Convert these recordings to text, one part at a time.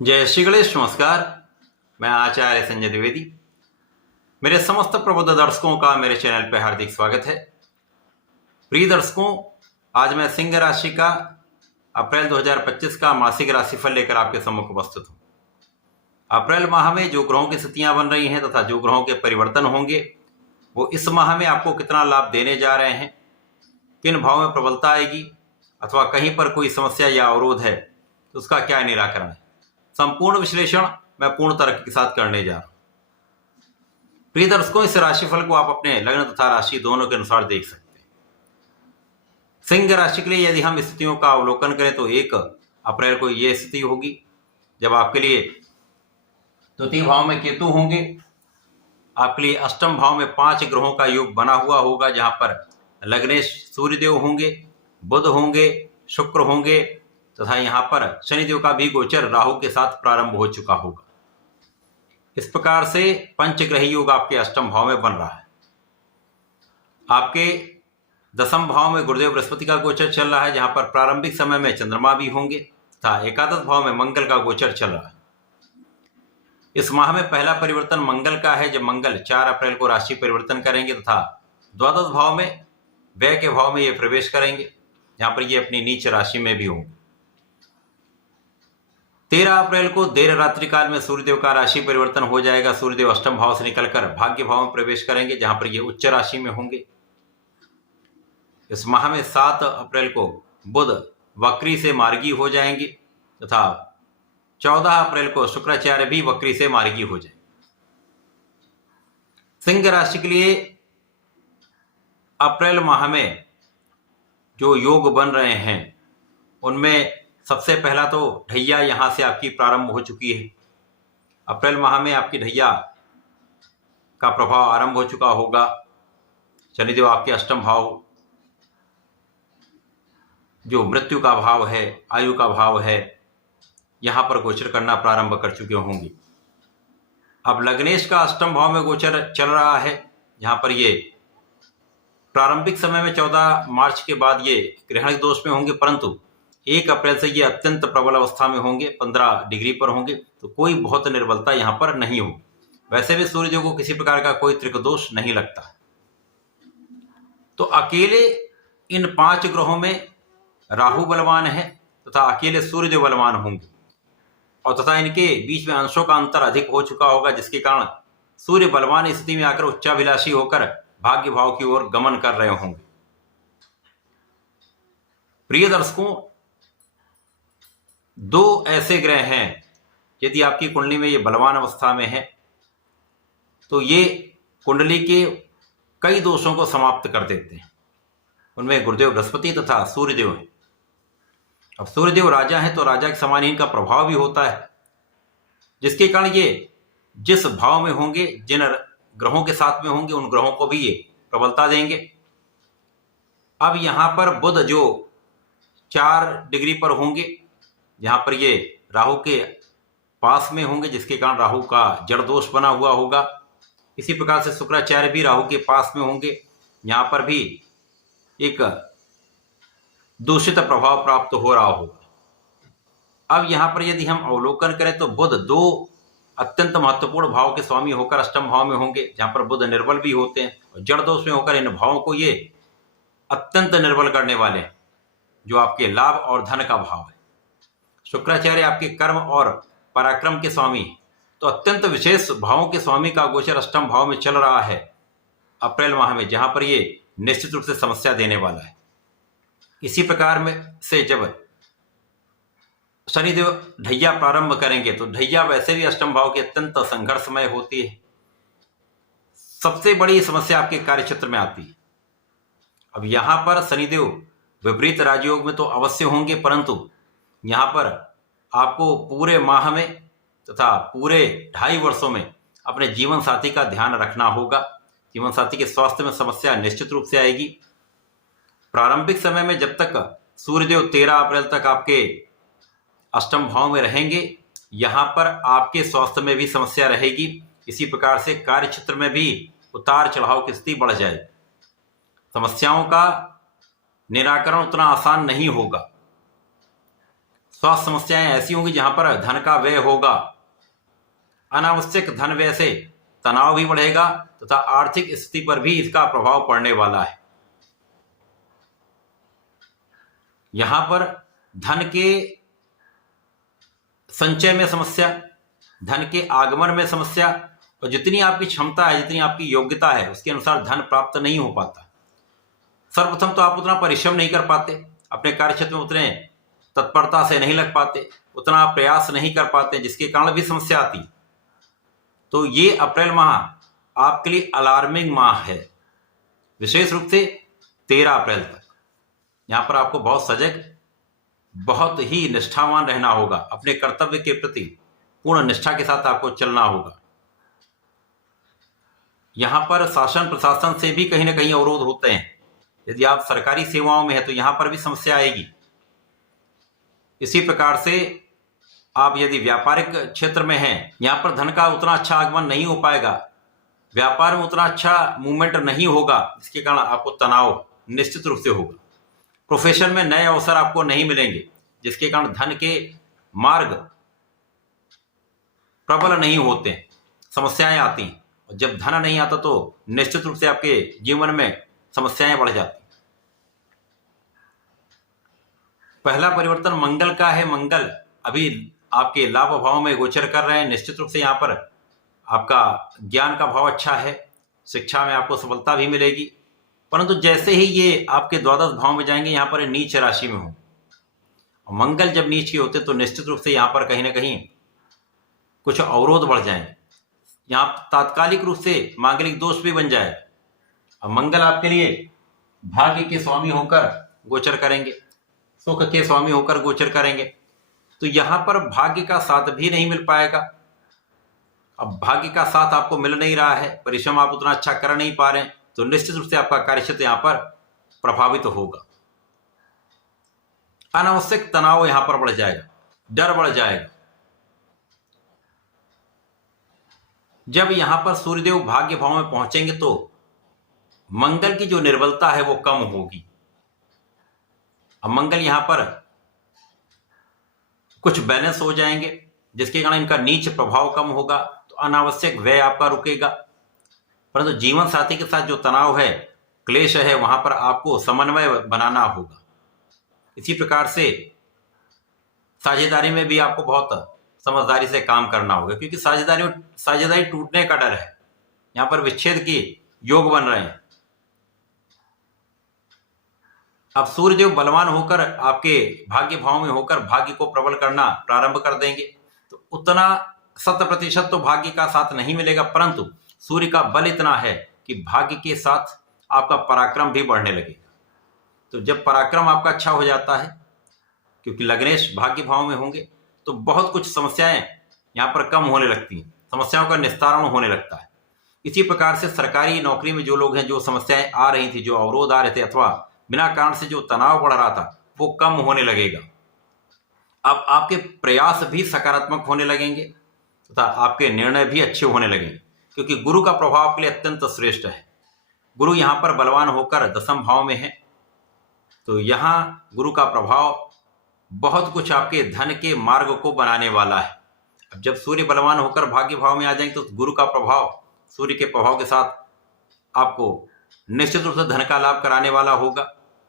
जय श्री गणेश। नमस्कार। मैं आचार्य संजय द्विवेदी। मेरे समस्त प्रबुद्ध दर्शकों का मेरे चैनल पर हार्दिक स्वागत है। प्रिय दर्शकों, आज मैं सिंह राशि का अप्रैल 2025 का मासिक राशिफल लेकर आपके सम्मुख उपस्थित हूं। अप्रैल माह में जो ग्रहों की स्थितियां बन रही हैं तथा जो ग्रहों के परिवर्तन होंगे वो इस माह में आपको कितना लाभ देने जा रहे हैं, किन भाव में प्रबलता आएगी अथवा कहीं पर कोई समस्या या अवरोध है तो उसका क्या निराकरण है, संपूर्ण विश्लेषण मैं पूर्ण तर्क के साथ करने जा रहा हूं। प्रिय दर्शकों, इस राशिफल को आप अपने लग्न तथा राशि दोनों के अनुसार देख सकते हैं। सिंह राशि के लिए यदि हम स्थितियों का अवलोकन करें तो 1 अप्रैल को यह स्थिति होगी जब आपके लिए द्वितीय भाव में केतु होंगे। आपके लिए अष्टम भाव में 5 ग्रहों का योग बना हुआ होगा, जहां पर लग्नेश सूर्यदेव होंगे, बुध होंगे, शुक्र होंगे तथा यहां पर शनिदेव का भी गोचर राहु के साथ प्रारंभ हो चुका होगा। इस प्रकार से पंचग्रही योग आपके अष्टम भाव में बन रहा है। आपके दसम भाव में गुरुदेव बृहस्पति का गोचर चल रहा है, जहां पर प्रारंभिक समय में चंद्रमा भी होंगे तथा एकादश भाव में मंगल का गोचर चल रहा है। इस माह में पहला परिवर्तन मंगल का है, जब मंगल 4 अप्रैल को राशि परिवर्तन करेंगे तथा द्वादश भाव में व्यय के भाव में ये प्रवेश करेंगे, जहां पर ये अपनी नीच राशि में भी होंगे। 13 अप्रैल को देर रात्रि काल में सूर्यदेव का राशि परिवर्तन हो जाएगा। सूर्यदेव अष्टम भाव से निकलकर भाग्य भाव में प्रवेश करेंगे, जहां पर ये उच्च राशि में होंगे। इस माह में 7 अप्रैल को बुध वक्री से मार्गी हो जाएंगे तथा 14 अप्रैल को शुक्राचार्य भी वक्री से मार्गी हो जाएंगे। सिंह राशि के लिए अप्रैल माह में जो योग बन रहे हैं उनमें सबसे पहला तो ढैया यहां से आपकी प्रारंभ हो चुकी है। अप्रैल माह में आपकी ढैया का प्रभाव आरंभ हो चुका होगा। शनिदेव आपके अष्टम भाव, जो मृत्यु का भाव है, आयु का भाव है, यहां पर गोचर करना प्रारंभ कर चुके होंगे। अब लग्नेश का अष्टम भाव में गोचर चल रहा है, जहां पर ये प्रारंभिक समय में 14 मार्च के बाद ये ग्रहण दोष में होंगे, परंतु 1 अप्रैल से ये अत्यंत प्रबल अवस्था में होंगे, 15 डिग्री पर होंगे, तो कोई बहुत निर्बलता यहां पर नहीं होगी। वैसे भी सूर्यदेव को किसी प्रकार का कोई त्रिकोदोष नहीं लगता। तो अकेले इन 5 ग्रहों में राहु बलवान है तथा अकेले सूर्यदेव बलवान होंगे, और तथा इनके बीच में अंशों का अंतर अधिक हो चुका होगा, जिसके कारण सूर्य बलवान स्थिति में आकर उच्चाभिलाषी होकर भाग्य भाव की ओर गमन कर रहे होंगे। प्रिय दर्शकों, 2 ऐसे ग्रह हैं, यदि आपकी कुंडली में ये बलवान अवस्था में है तो ये कुंडली के कई दोषों को समाप्त कर देते हैं। उनमें गुरुदेव बृहस्पति तथा सूर्यदेव हैं। अब सूर्यदेव राजा है तो राजा के समान ही इनका प्रभाव भी होता है, जिसके कारण ये जिस भाव में होंगे, जिन ग्रहों के साथ में होंगे, उन ग्रहों को भी ये प्रबलता देंगे। अब यहां पर बुध जो 4 डिग्री पर होंगे, जहां पर ये राहु के पास में होंगे, जिसके कारण राहु का जड़ दोष बना हुआ होगा। इसी प्रकार से शुक्राचार्य भी राहु के पास में होंगे, यहां पर भी एक दूषित प्रभाव प्राप्त हो रहा होगा। अब यहां पर यदि हम अवलोकन करें तो बुध 2 अत्यंत महत्वपूर्ण भाव के स्वामी होकर अष्टम भाव में होंगे, जहां पर बुध निर्बल भी होते हैं, और जड़ दोष में होकर इन भावों को ये अत्यंत निर्बल करने वाले हैं, जो आपके लाभ और धन का भाव है। शुक्राचार्य आपके कर्म और पराक्रम के स्वामी, तो अत्यंत विशेष भावों के स्वामी का गोचर अष्टम भाव में चल रहा है अप्रैल माह में, जहां पर ये निश्चित रूप से समस्या देने वाला है। इसी प्रकार में से जब शनिदेव ढैया प्रारंभ करेंगे तो ढैया वैसे भी अष्टम भाव की अत्यंत संघर्षमय होती है। सबसे बड़ी समस्या आपके कार्य क्षेत्र में आती है। अब यहां पर शनिदेव विपरीत राजयोग में तो अवश्य होंगे, परंतु यहां पर आपको पूरे माह में तथा पूरे 2.5 वर्षों में अपने जीवन साथी का ध्यान रखना होगा। जीवन साथी के स्वास्थ्य में समस्या निश्चित रूप से आएगी। प्रारंभिक समय में जब तक सूर्यदेव 13 अप्रैल तक आपके अष्टम भाव में रहेंगे, यहां पर आपके स्वास्थ्य में भी समस्या रहेगी। इसी प्रकार से कार्य क्षेत्र में भी उतार चढ़ाव की स्थिति बढ़ जाएगी। समस्याओं का निराकरण उतना आसान नहीं होगा। स्वास्थ्य समस्याएं ऐसी होंगी जहां पर धन का व्यय होगा। अनावश्यक धन व्यय से तनाव भी बढ़ेगा तथा आर्थिक स्थिति पर भी इसका प्रभाव पड़ने वाला है। यहां पर धन के संचय में समस्या, धन के आगमन में समस्या, और जितनी आपकी क्षमता है, जितनी आपकी योग्यता है, उसके अनुसार धन प्राप्त नहीं हो पाता। सर्वप्रथम तो आप उतना परिश्रम नहीं कर पाते, अपने कार्यक्षेत्र में उतने तत्परता से नहीं लग पाते, उतना प्रयास नहीं कर पाते, जिसके कारण भी समस्या आती। तो ये अप्रैल माह आपके लिए अलार्मिंग माह है, विशेष रूप से 13 अप्रैल तक। यहां पर आपको बहुत सजग, बहुत ही निष्ठावान रहना होगा। अपने कर्तव्य के प्रति पूर्ण निष्ठा के साथ आपको चलना होगा। यहां पर शासन प्रशासन से भी कहीं ना कहीं अवरोध होते हैं। यदि आप सरकारी सेवाओं में हैं तो यहां पर भी समस्या आएगी। इसी प्रकार से आप यदि व्यापारिक क्षेत्र में हैं, यहां पर धन का उतना अच्छा आगमन नहीं हो पाएगा, व्यापार में उतना अच्छा मूवमेंट नहीं होगा, जिसके कारण आपको तनाव निश्चित रूप से होगा। प्रोफेशन में नए अवसर आपको नहीं मिलेंगे, जिसके कारण धन के मार्ग प्रबल नहीं होते, समस्याएं आती हैं। और जब धन नहीं आता तो निश्चित रूप से आपके जीवन में समस्याएं बढ़ जाती। पहला परिवर्तन मंगल का है। मंगल अभी आपके लाभ भाव में गोचर कर रहे हैं। निश्चित रूप से यहाँ पर आपका ज्ञान का भाव अच्छा है, शिक्षा में आपको सफलता भी मिलेगी। परंतु जैसे ही ये आपके द्वादश भाव में जाएंगे, यहाँ पर नीच राशि में हो, और मंगल जब नीच के होते तो निश्चित रूप से यहाँ पर कहीं ना कहीं कुछ अवरोध बढ़ जाएंगे। यहाँ तात्कालिक रूप से मांगलिक दोष भी बन जाए। अब मंगल आपके लिए भाग्य के स्वामी होकर गोचर करेंगे, सुख के स्वामी होकर गोचर करेंगे, तो यहां पर भाग्य का साथ भी नहीं मिल पाएगा। अब भाग्य का साथ आपको मिल नहीं रहा है, परिश्रम आप उतना अच्छा कर नहीं पा रहे हैं, तो निश्चित रूप से आपका कार्यक्षेत्र यहां पर प्रभावित होगा। अनावश्यक तनाव यहां पर बढ़ जाएगा, डर बढ़ जाएगा। जब यहां पर सूर्यदेव भाग्य भाव में पहुंचेंगे तो मंगल की जो निर्बलता है वो कम होगी। अब मंगल यहां पर कुछ बैलेंस हो जाएंगे, जिसके कारण इनका नीच प्रभाव कम होगा, तो अनावश्यक व्यय आपका रुकेगा। परंतु जीवन साथी के साथ जो तनाव है, क्लेश है, वहां पर आपको समन्वय बनाना होगा। इसी प्रकार से साझेदारी में भी आपको बहुत समझदारी से काम करना होगा, क्योंकि साझेदारी टूटने का डर है। यहां पर विच्छेद के योग बन रहे हैं। अब सूर्यदेव बलवान होकर आपके भाग्य भाव में होकर भाग्य को प्रबल करना प्रारंभ कर देंगे, तो उतना 100% तो भाग्य का साथ नहीं मिलेगा, परंतु सूर्य का बल इतना है कि भाग्य के साथ आपका पराक्रम भी बढ़ने लगेगा। तो जब पराक्रम आपका अच्छा हो जाता है, क्योंकि लग्नेश भाग्य भाव में होंगे, तो बहुत कुछ समस्याएं यहाँ पर कम होने लगती हैं, समस्याओं का निस्तारण होने लगता है। इसी प्रकार से सरकारी नौकरी में जो लोग हैं, जो समस्याएं आ रही थी, जो अवरोध आ रहे थे, अथवा बिना कारण से जो तनाव बढ़ रहा था, वो कम होने लगेगा। अब आपके प्रयास भी सकारात्मक होने लगेंगे तथा आपके निर्णय भी अच्छे होने लगेंगे, क्योंकि गुरु का प्रभाव आपके लिए अत्यंत श्रेष्ठ है। गुरु यहाँ पर बलवान होकर दशम भाव में है, तो यहाँ गुरु का प्रभाव बहुत कुछ आपके धन के मार्ग को बनाने वाला है। अब जब सूर्य बलवान होकर भाग्य भाव में आ जाएंगे, तो गुरु का प्रभाव, सूर्य के प्रभाव के साथ आपको निश्चित रूप से धन का लाभ कराने वाला होगा,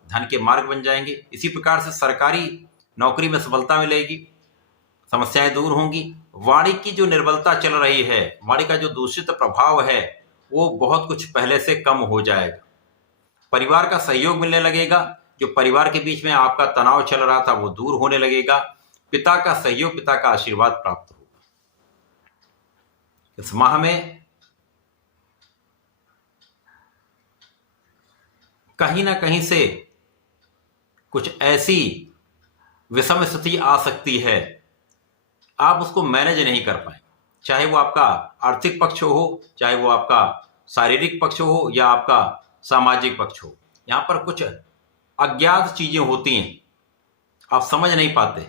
धन के मार्ग बन जाएंगे। इसी प्रकार से सरकारी नौकरी में सफलता मिलेगी, समस्याएं दूर होंगी। वाणी की जो निर्बलता चल रही है, वाणी का जो दूषित प्रभाव है, वो बहुत कुछ पहले से कम हो जाएगा। परिवार का सहयोग मिलने लगेगा, जो परिवार के बीच में आपका तनाव चल रहा था वो दूर होने लगेगा। पिता का सहयोग, पिता का आशीर्वाद प्राप्त होगा। इस माह में कहीं ना कहीं से कुछ ऐसी विषम स्थिति आ सकती है, आप उसको मैनेज नहीं कर पाएंगे, चाहे वो आपका आर्थिक पक्ष हो, चाहे वो आपका शारीरिक पक्ष हो, या आपका सामाजिक पक्ष हो। यहाँ पर कुछ अज्ञात चीजें होती हैं, आप समझ नहीं पाते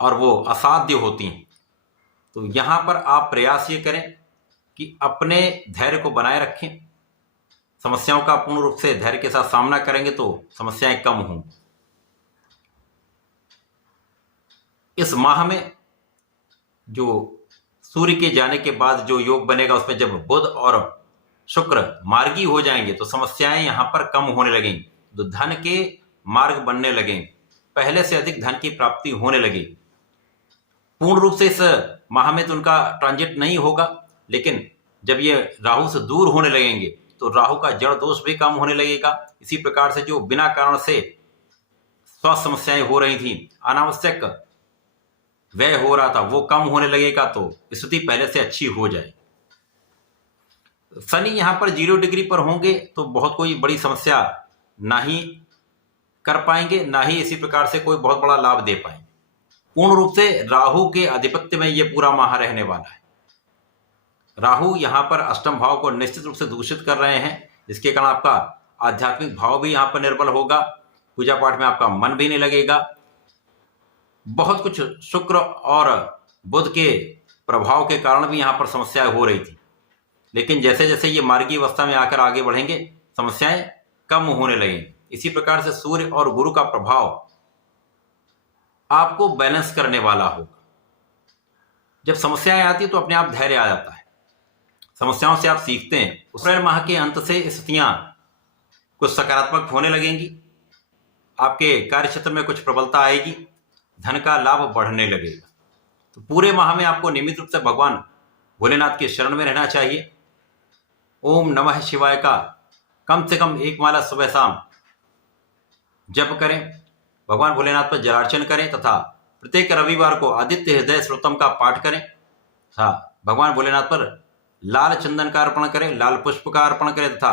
और वो असाध्य होती हैं। तो यहाँ पर आप प्रयास ये करें कि अपने धैर्य को बनाए रखें। समस्याओं का पूर्ण रूप से धैर्य के साथ सामना करेंगे तो समस्याएं कम होंगी। इस माह में जो सूर्य के जाने के बाद जो योग बनेगा उसमें जब बुध और शुक्र मार्गी हो जाएंगे तो समस्याएं यहां पर कम होने लगेंगी, तो धन के मार्ग बनने लगेंगे, पहले से अधिक धन की प्राप्ति होने लगेगी। पूर्ण रूप से इस माह में तो उनका ट्रांजिट नहीं होगा, लेकिन जब ये राहु से दूर होने लगेंगे तो राहु का जड़ दोष भी कम होने लगेगा। इसी प्रकार से जो बिना कारण से स्वास्थ्य समस्याएं हो रही थी, अनावश्यक व्यय हो रहा था, वो कम होने लगेगा, तो स्थिति पहले से अच्छी हो जाए। शनि यहां पर 0 डिग्री पर होंगे तो बहुत कोई बड़ी समस्या ना ही कर पाएंगे, ना ही इसी प्रकार से कोई बहुत बड़ा लाभ दे पाएंगे। पूर्ण रूप से राहु के आधिपत्य में ये पूरा माह रहने वाला है। राहु यहां पर अष्टम भाव को निश्चित रूप से दूषित कर रहे हैं, जिसके कारण आपका आध्यात्मिक भाव भी यहां पर निर्बल होगा, पूजा पाठ में आपका मन भी नहीं लगेगा। बहुत कुछ शुक्र और बुध के प्रभाव के कारण भी यहां पर समस्याएं हो रही थी, लेकिन जैसे जैसे ये मार्गी अवस्था में आकर आगे बढ़ेंगे समस्याएं कम होने लगेंगी। इसी प्रकार से सूर्य और गुरु का प्रभाव आपको बैलेंस करने वाला होगा। जब समस्याएं आती तो अपने आप धैर्य आ जाता है, समस्याओं से आप सीखते हैं। अप्रैल माह के अंत से स्थितियां कुछ सकारात्मक होने लगेंगी, आपके कार्य क्षेत्र में कुछ प्रबलता आएगी, धन का लाभ बढ़ने लगेगा। तो पूरे माह में आपको नियमित रूप से भगवान भोलेनाथ के शरण में रहना चाहिए। ओम नमः शिवाय का कम से कम 1 माला सुबह शाम जप करें, भगवान भोलेनाथ पर जलार्चन करें तथा प्रत्येक रविवार को आदित्य हृदय श्रोतम का पाठ करें। भगवान भोलेनाथ पर लाल चंदन का अर्पण करें, लाल पुष्प का अर्पण करें तथा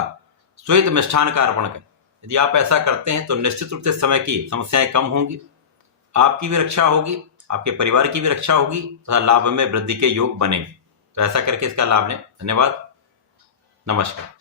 श्वेत मिष्ठान का अर्पण करें। यदि आप ऐसा करते हैं तो निश्चित रूप से समय की समस्याएं कम होंगी, आपकी भी रक्षा होगी, आपके परिवार की भी रक्षा होगी तथा लाभ में वृद्धि के योग बनेंगे। तो ऐसा करके इसका लाभ लें। धन्यवाद, नमस्कार।